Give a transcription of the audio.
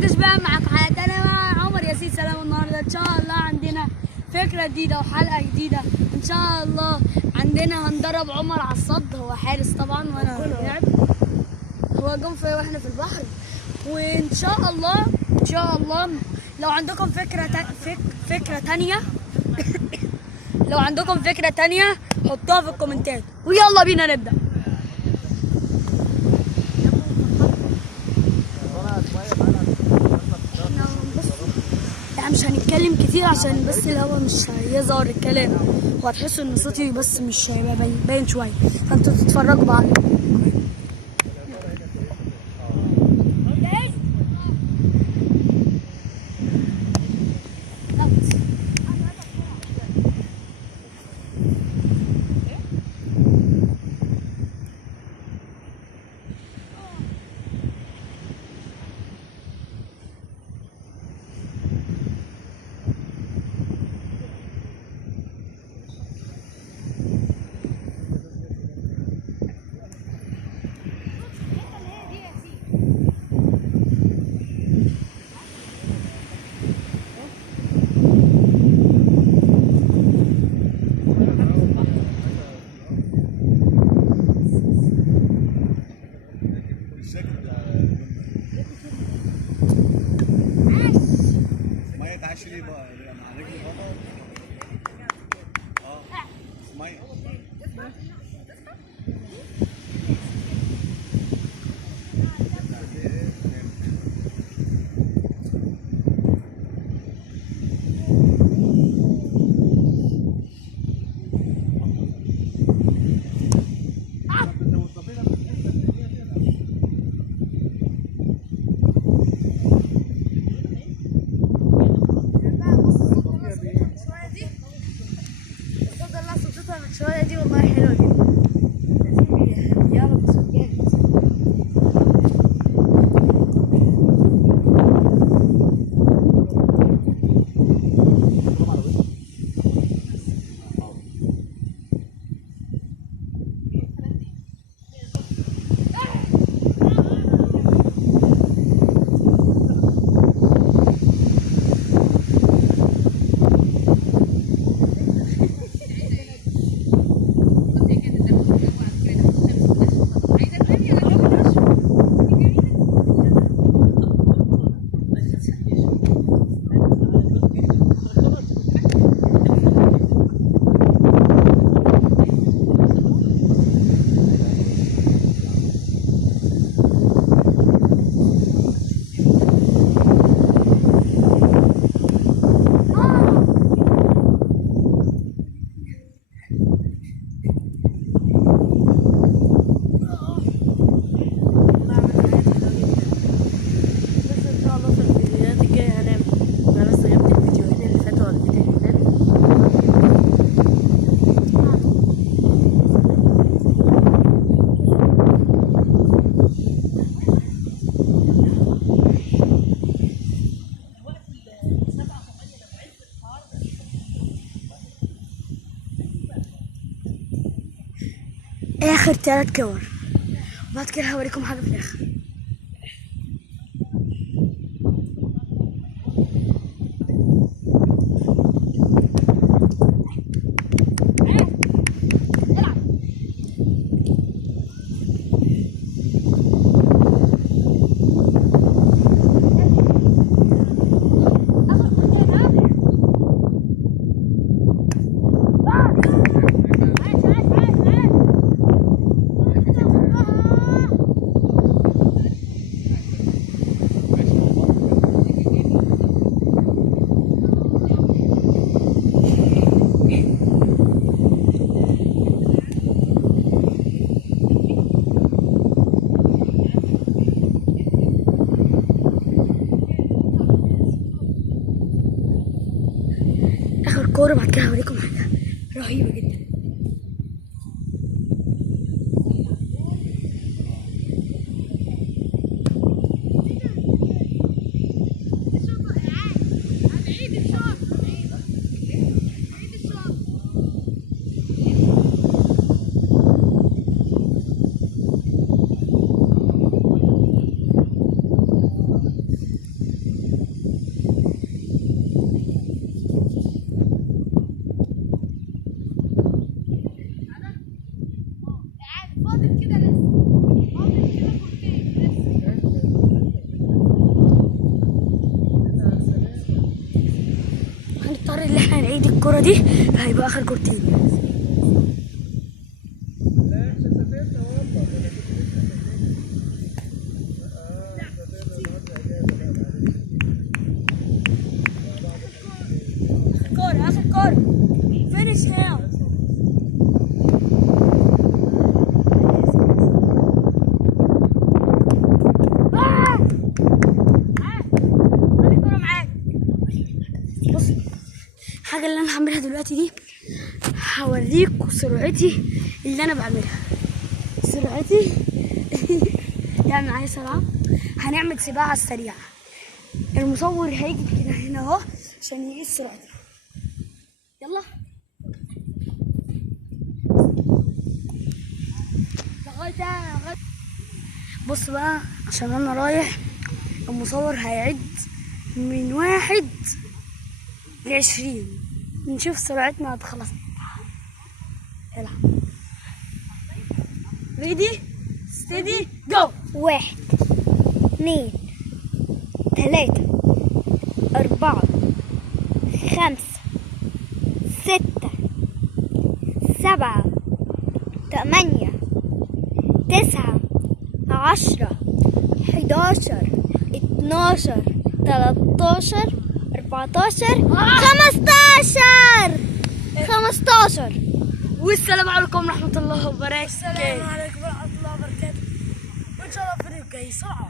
محدش بقى معاكم حلقة تانية مع عمر ياسين سلام. النهارده ان شاء الله عندنا فكرة جديدة وحلقة جديدة ان شاء الله. عندنا هندرب عمر على الصد، هو حارس طبعا وانا لاعب. هو جون في واحنا في البحر، وان شاء الله ان شاء الله لو عندكم فكرة تانية لو عندكم فكرة تانية حطوها في الكومنتات، ويلا بينا نبدأ. مش هنتكلم كتير عشان بس الهوا مش هيظهر الكلام، وهتحسوا ان صوتي بس مش هيبقى باين شويه، فانتوا تتفرجوا بقى. ليه بقى مع رجلي بابا ميه شوية دي والله حلوة جدا. يلا بس جامد. اخر 3 كور، وبعد كده هوريكم حاجه في الاخر. اخر كوره، بعد كده هوريكم حاجه رهيبه جدا. الكرة دي هيبقى اخر كورتين. اخر كرة فينيش ناو. بص الحاجة اللي انا هعملها دلوقتي دي، هوريكوا سرعتي اللي انا بعملها. سرعتي يعني معايا سرعة. هنعمل سباق على السريع. المصور هيجي كده هنا اهو عشان يقيس سرعتي. يلا لغاية بص بقى عشان انا رايح. المصور هيعد من 1 ل20 نشوف سرعتنا هتخلص. يلا ريدي ستيدي جو. 1 2 3 4 5 6 7 8 9 10 11 12 13 14 15. والسلام عليكم ورحمة الله وبركاته. السلام عليكم ورحمة الله وبركاته. وإن شاء الله الفيديو الجاي سرعة.